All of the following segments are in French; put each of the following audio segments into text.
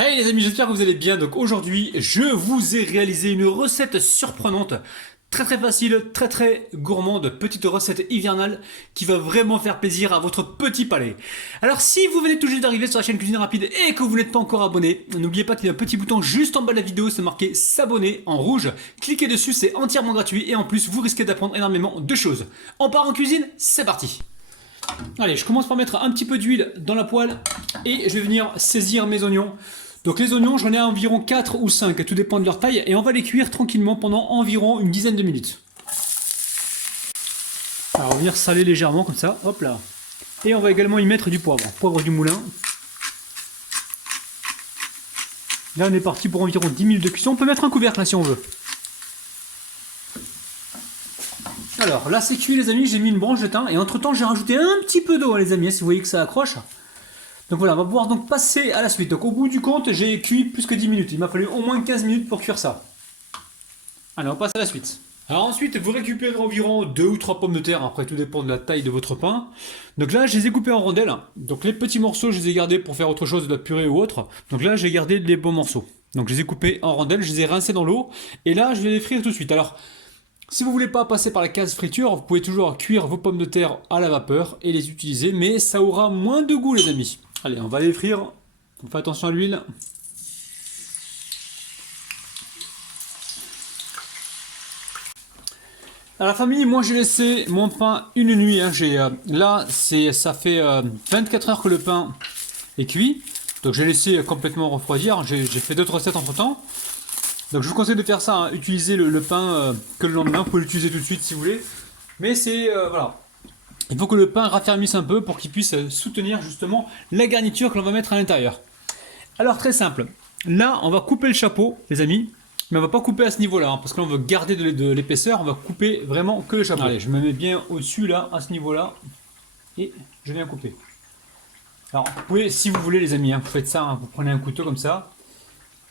Hey les amis, j'espère que vous allez bien. Donc aujourd'hui, je vous ai réalisé une recette surprenante, très facile, très gourmande, petite recette hivernale qui va vraiment faire plaisir à votre petit palais. Alors si vous venez tout juste d'arriver sur la chaîne Cuisine Rapide et que vous n'êtes pas encore abonné, n'oubliez pas qu'il y a un petit bouton juste en bas de la vidéo, c'est marqué s'abonner en rouge. Cliquez dessus, c'est entièrement gratuit et en plus vous risquez d'apprendre énormément de choses. On part en cuisine, c'est parti. Allez, je commence par mettre un petit peu d'huile dans la poêle et je vais venir saisir mes oignons. Donc les oignons, j'en ai environ 4 ou 5, tout dépend de leur taille, et on va les cuire tranquillement pendant environ une dizaine de minutes. Alors on va venir saler légèrement comme ça, hop là. Et on va également y mettre du poivre du moulin. Là on est parti pour environ 10 minutes de cuisson, on peut mettre un couvercle là si on veut. Alors là c'est cuit les amis, j'ai mis une branche de thym, et entre temps j'ai rajouté un petit peu d'eau les amis, si vous voyez que ça accroche. Donc voilà, on va pouvoir donc passer à la suite. Donc au bout du compte, j'ai cuit plus que 10 minutes. Il m'a fallu au moins 15 minutes pour cuire ça. Allez, on passe à la suite. Alors ensuite, vous récupérez environ 2 ou 3 pommes de terre. Après, tout dépend de la taille de votre pain. Donc là, je les ai coupées en rondelles. Donc les petits morceaux, je les ai gardés pour faire autre chose, de la purée ou autre. Donc là, j'ai gardé les beaux morceaux. Donc je les ai coupés en rondelles, je les ai rincés dans l'eau. Et là, je vais les frire tout de suite. Alors, si vous voulez pas passer par la case friture, vous pouvez toujours cuire vos pommes de terre à la vapeur et les utiliser. Mais ça aura moins de goût, les amis. Allez, on va les frire. On fait attention à l'huile. À la famille, moi j'ai laissé mon pain une nuit. Là, ça fait 24 heures que le pain est cuit. Donc j'ai laissé complètement refroidir. J'ai fait d'autres recettes entre temps. Donc je vous conseille de faire ça, hein. Utiliser le pain que le lendemain. Vous pouvez l'utiliser tout de suite si vous voulez. Mais c'est... voilà. Il faut que le pain raffermisse un peu pour qu'il puisse soutenir justement la garniture que l'on va mettre à l'intérieur. Alors très simple, là on va couper le chapeau les amis, mais on va pas couper à ce niveau là, hein, parce que là on veut garder de l'épaisseur, on va couper vraiment que le chapeau. Allez, je me mets bien au-dessus là, à ce niveau là, et je viens couper. Alors vous pouvez, si vous voulez les amis, hein, vous faites ça, hein, vous prenez un couteau comme ça,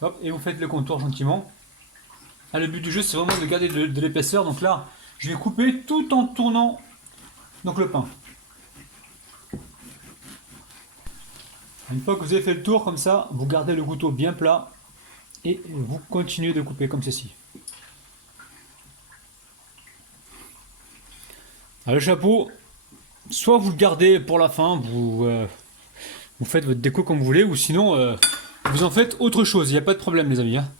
hop, et vous faites le contour gentiment. Ah, le but du jeu c'est vraiment de garder de l'épaisseur, donc là je vais couper tout en tournant. Donc le pain. Une fois que vous avez fait le tour comme ça, vous gardez le couteau bien plat et vous continuez de couper comme ceci. Alors le chapeau, soit vous le gardez pour la fin, vous faites votre déco comme vous voulez, ou sinon vous en faites autre chose, il n'y a pas de problème les amis. Hein.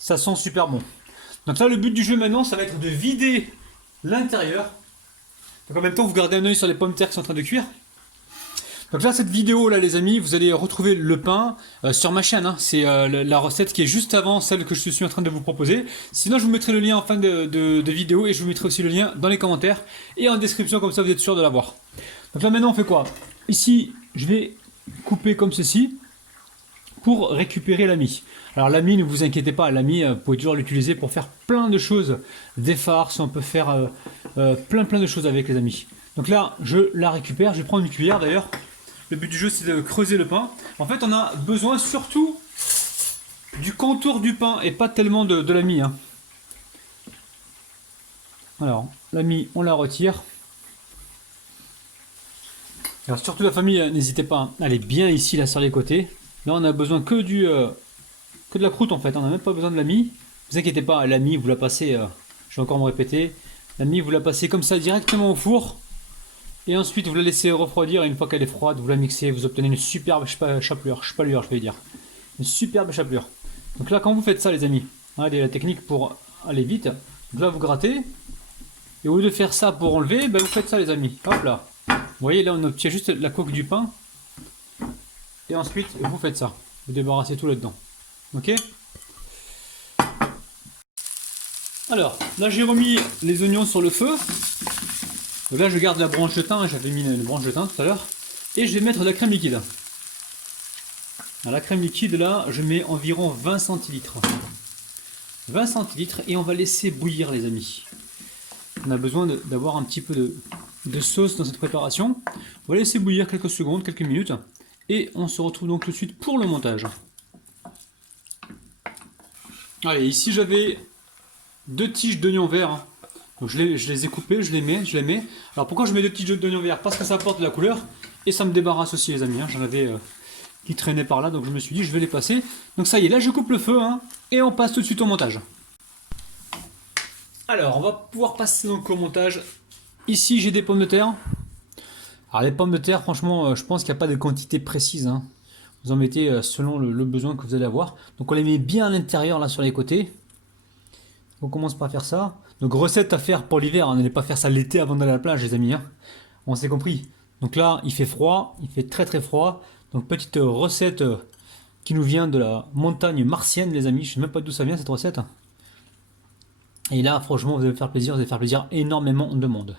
Ça sent super bon. Donc là le but du jeu maintenant, ça va être de vider l'intérieur. Donc en même temps, vous gardez un œil sur les pommes de terre qui sont en train de cuire. Donc là, cette vidéo là, les amis, vous allez retrouver le pain sur ma chaîne. Hein. C'est la recette qui est juste avant celle que je suis en train de vous proposer. Sinon, je vous mettrai le lien en fin de vidéo et je vous mettrai aussi le lien dans les commentaires et en description, comme ça vous êtes sûr de l'avoir. Donc là, maintenant, on fait quoi? Ici, je vais couper comme ceci pour récupérer la mie. Alors la mie, ne vous inquiétez pas, la mie, vous pouvez toujours l'utiliser pour faire plein de choses. Des farces, on peut faire plein de choses avec les amis. Donc là, je la récupère, je vais prendre une cuillère d'ailleurs. Le but du jeu, c'est de creuser le pain. En fait, on a besoin surtout du contour du pain et pas tellement de la mie. Hein. Alors, la mie, on la retire. Alors surtout la famille, n'hésitez pas, hein. Elle est bien ici, là, sur les côtés. Là, on a besoin que de la croûte en fait, on n'a même pas besoin de la mie. Ne vous inquiétez pas, la mie vous la passez, je vais encore me répéter, la mie vous la passez comme ça directement au four et ensuite vous la laissez refroidir et une fois qu'elle est froide vous la mixez, vous obtenez une superbe chapelure, je vais dire, une superbe chapelure. Donc là quand vous faites ça les amis, regardez la technique pour aller vite, donc là vous grattez et au lieu de faire ça pour enlever, ben vous faites ça les amis, hop là. Vous voyez là on obtient juste la coque du pain et ensuite vous faites ça, vous débarrassez tout là-dedans. Ok. Alors, là j'ai remis les oignons sur le feu. Donc là je garde la branche de thym, hein, j'avais mis une branche de thym tout à l'heure. Et je vais mettre de la crème liquide. Alors, la crème liquide là, je mets environ 20 centilitres. 20 centilitres et on va laisser bouillir les amis. On a besoin d'avoir un petit peu de sauce dans cette préparation. On va laisser bouillir quelques secondes, quelques minutes. Et on se retrouve donc tout de suite pour le montage. Allez, ici j'avais 2 tiges d'oignons verts. Hein. Donc je les ai coupés, je les mets. Alors pourquoi je mets 2 tiges d'oignons verts? Parce que ça apporte de la couleur et ça me débarrasse aussi les amis. Hein. J'en avais qui traînaient par là, donc je me suis dit je vais les passer. Donc ça y est, là je coupe le feu, hein, et on passe tout de suite au montage. Alors on va pouvoir passer donc au montage. Ici j'ai des pommes de terre. Alors les pommes de terre, franchement, je pense qu'il n'y a pas de quantité précise, hein. Vous en mettez selon le besoin que vous allez avoir. Donc on les met bien à l'intérieur là sur les côtés. On commence par faire ça. Donc recette à faire pour l'hiver, hein. N'allez pas faire ça l'été avant d'aller à la plage les amis, hein. On s'est compris. Donc là il fait froid, il fait très très froid. Donc petite recette qui nous vient de la montagne martienne les amis. Je sais même pas d'où ça vient cette recette. Et là franchement vous allez faire plaisir, vous allez faire plaisir énormément de monde.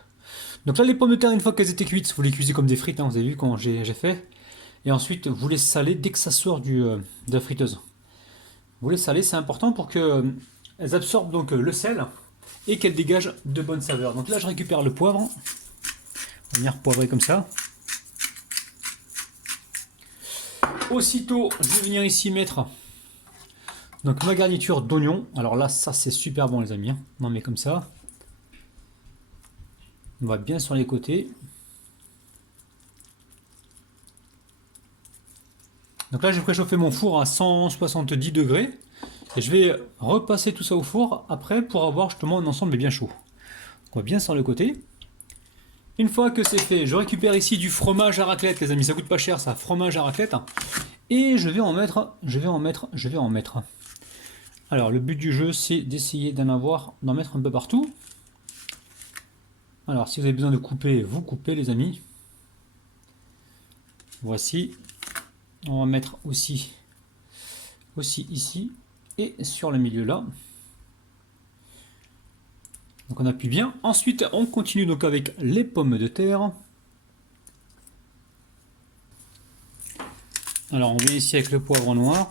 Donc là les pommes de terre une fois qu'elles étaient cuites, vous les cuisez comme des frites, hein, vous avez vu quand j'ai fait. Et ensuite vous les salez dès que ça sort de la friteuse. Vous les salez, c'est important pour que elles absorbent donc le sel et qu'elles dégagent de bonnes saveurs. Donc là je récupère le poivre. On va venir poivrer comme ça. Aussitôt je vais venir ici mettre donc ma garniture d'oignons. Alors là ça c'est super bon les amis, hein. On en met comme ça. On va bien sur les côtés. Donc là j'ai préchauffé mon four à 170 degrés. Et je vais repasser tout ça au four après pour avoir justement un ensemble bien chaud. On va bien sur le côté. Une fois que c'est fait, je récupère ici du fromage à raclette les amis. Ça coûte pas cher ça, fromage à raclette. Et je vais en mettre. Alors le but du jeu c'est d'essayer d'en mettre un peu partout. Alors si vous avez besoin de couper, vous coupez les amis. Voici. On va mettre aussi ici et sur le milieu là. Donc on appuie bien. Ensuite on continue donc avec les pommes de terre. Alors on vient ici avec le poivre noir.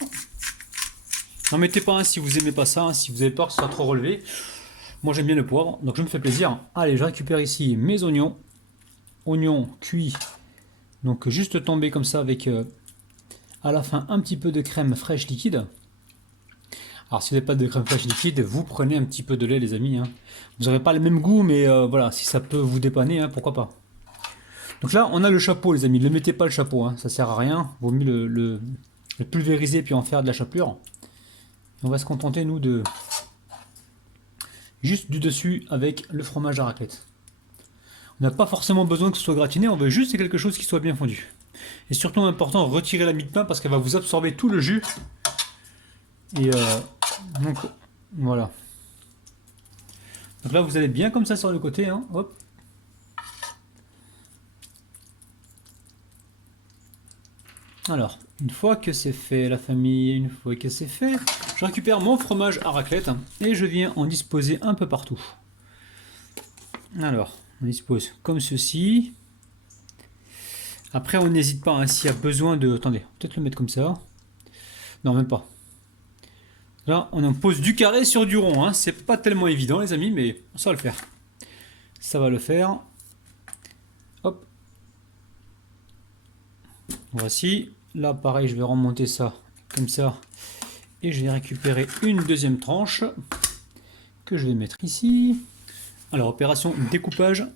N'en mettez pas un si vous aimez pas ça, hein, si vous avez peur que ce soit trop relevé. Moi j'aime bien le poivre, donc je me fais plaisir. Allez, je récupère ici mes oignons. Oignons cuits. Donc juste tomber comme ça avec à la fin un petit peu de crème fraîche liquide. Alors si vous n'avez pas de crème fraîche liquide, vous prenez un petit peu de lait les amis, hein. Vous n'aurez pas le même goût, mais voilà, si ça peut vous dépanner, hein, pourquoi pas. Donc là on a le chapeau les amis, ne mettez pas le chapeau, hein, ça sert à rien. Vaut mieux le pulvériser puis en faire de la chapelure. On va se contenter nous de juste du dessus avec le fromage à raclette. On n'a pas forcément besoin que ce soit gratiné, on veut juste quelque chose qui soit bien fondu. Et surtout important, retirez la mie de pain parce qu'elle va vous absorber tout le jus. Et donc voilà. Donc là vous allez bien comme ça sur le côté, hein, hop. Alors, une fois que c'est fait, la famille, une fois que c'est fait, je récupère mon fromage à raclette et je viens en disposer un peu partout. Alors, on dispose comme ceci. Après, on n'hésite pas, hein, s'il y a besoin de... Attendez, peut-être le mettre comme ça. Non, même pas. Là, on en pose du carré sur du rond, hein. C'est pas tellement évident, les amis, mais ça va le faire. Ça va le faire. Hop. Voici. Là, pareil, je vais remonter ça comme ça. Et je vais récupérer une deuxième tranche que je vais mettre ici. Alors, opération découpage.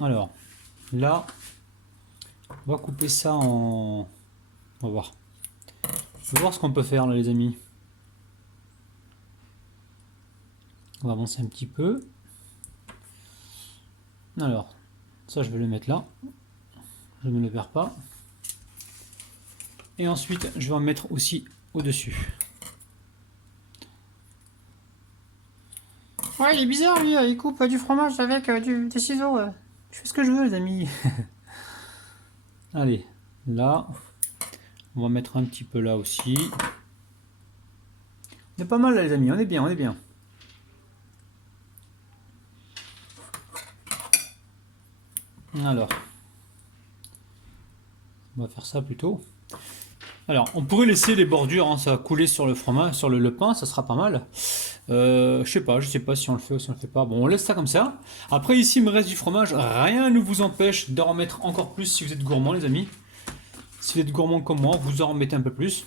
Alors, là, on va couper ça en... On va voir. On va voir ce qu'on peut faire là, les amis. On va avancer un petit peu. Alors, ça je vais le mettre là. Je ne le perds pas. Et ensuite, je vais en mettre aussi au-dessus. Ouais, il est bizarre lui, il coupe du fromage avec des ciseaux. Je fais ce que je veux, les amis. Allez, là. On va mettre un petit peu là aussi. On est pas mal là, les amis, on est bien, on est bien. Alors, on va faire ça plutôt. Alors, on pourrait laisser les bordures, hein, ça va couler sur le fromage, sur le pain, ça sera pas mal. Je sais pas si on le fait ou si on le fait pas. Bon, on laisse ça comme ça. Après, ici, il me reste du fromage. Rien ne vous empêche d'en remettre encore plus si vous êtes gourmand, les amis. Si vous êtes gourmand comme moi, vous en remettez un peu plus.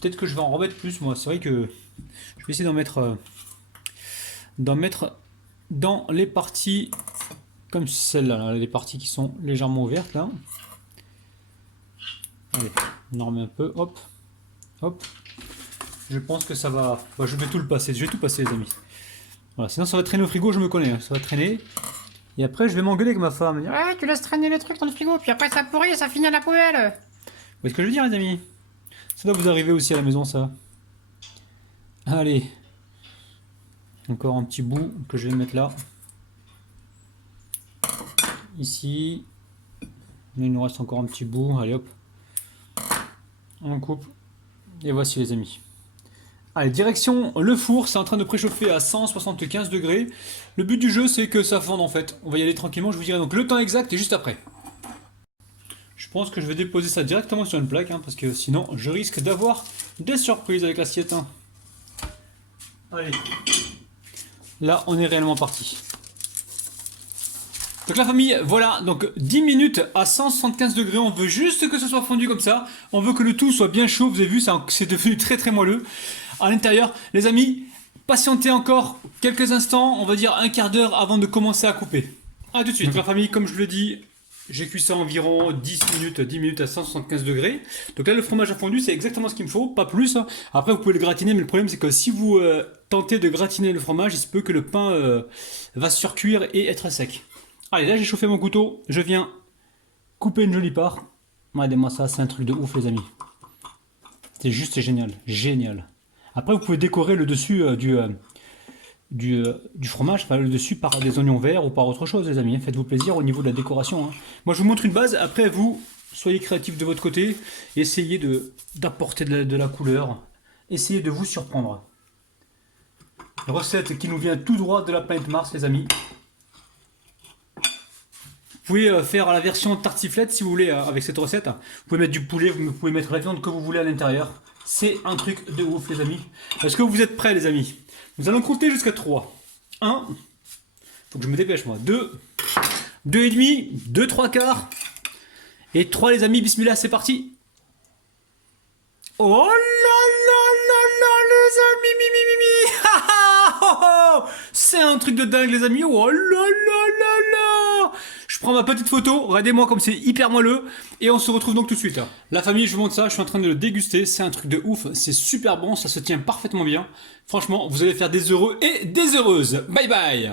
Peut-être que je vais en remettre plus, moi. C'est vrai que je vais essayer d'en mettre dans les parties comme celle-là, là, les parties qui sont légèrement ouvertes là. Allez, on en remet un peu, hop, hop. Je pense que ça va... Bah, je vais tout le passer, je vais tout passer les amis. Voilà, sinon ça va traîner au frigo, je me connais, hein. Ça va traîner. Et après je vais m'engueuler avec ma femme. Dire, ouais, tu laisses traîner les trucs dans le frigo, puis après ça pourrit et ça finit à la poubelle. Vous voyez ce que je veux dire les amis? Ça doit vous arriver aussi à la maison ça. Allez. Encore un petit bout que je vais mettre là. Ici. Là, il nous reste encore un petit bout. Allez hop. On coupe. Et voici les amis. Allez, direction le four. C'est en train de préchauffer à 175 degrés. Le but du jeu, c'est que ça fonde en fait. On va y aller tranquillement. Je vous dirai donc le temps exact et juste après. Je pense que je vais déposer ça directement sur une plaque. Hein, parce que sinon, je risque d'avoir des surprises avec l'assiette. Hein. Allez. Là, on est réellement parti. Donc la famille, voilà, donc 10 minutes à 175 degrés, on veut juste que ce soit fondu comme ça, on veut que le tout soit bien chaud, vous avez vu, c'est devenu très très moelleux. À l'intérieur, les amis, patientez encore quelques instants, on va dire un quart d'heure avant de commencer à couper. A tout de suite. Donc la famille, comme je le dis, j'ai cuit ça environ 10 minutes à 175 degrés. Donc là, le fromage a fondu, c'est exactement ce qu'il me faut, pas plus. Après, vous pouvez le gratiner, mais le problème, c'est que si vous tentez de gratiner le fromage, il se peut que le pain va surcuire et être sec. Allez, là, j'ai chauffé mon couteau, je viens couper une jolie part. Regardez-moi ça, c'est un truc de ouf, les amis. C'est juste génial, génial. Après, vous pouvez décorer le dessus du fromage, enfin le dessus par des oignons verts ou par autre chose les amis, faites-vous plaisir au niveau de la décoration. Hein. Moi je vous montre une base, après vous soyez créatifs de votre côté, essayez d'apporter de la couleur, essayez de vous surprendre. Recette qui nous vient tout droit de la planète Mars les amis. Vous pouvez faire la version tartiflette si vous voulez avec cette recette. Vous pouvez mettre du poulet, vous pouvez mettre la viande que vous voulez à l'intérieur. C'est un truc de ouf les amis. Est-ce que vous êtes prêts les amis? Nous allons compter jusqu'à 3. 1. Faut que je me dépêche moi. 2. 2 et demi. 2 3 quarts. Et 3 les amis. Bismillah, c'est parti. Oh là là là là les amis. Mi, mi, mi, mi. Ha, ha, ho, ho. C'est un truc de dingue les amis. Oh là là là là. Je prends ma petite photo, regardez-moi comme c'est hyper moelleux, et on se retrouve donc tout de suite. La famille, je vous montre ça, je suis en train de le déguster, c'est un truc de ouf, c'est super bon, ça se tient parfaitement bien. Franchement, vous allez faire des heureux et des heureuses. Bye bye.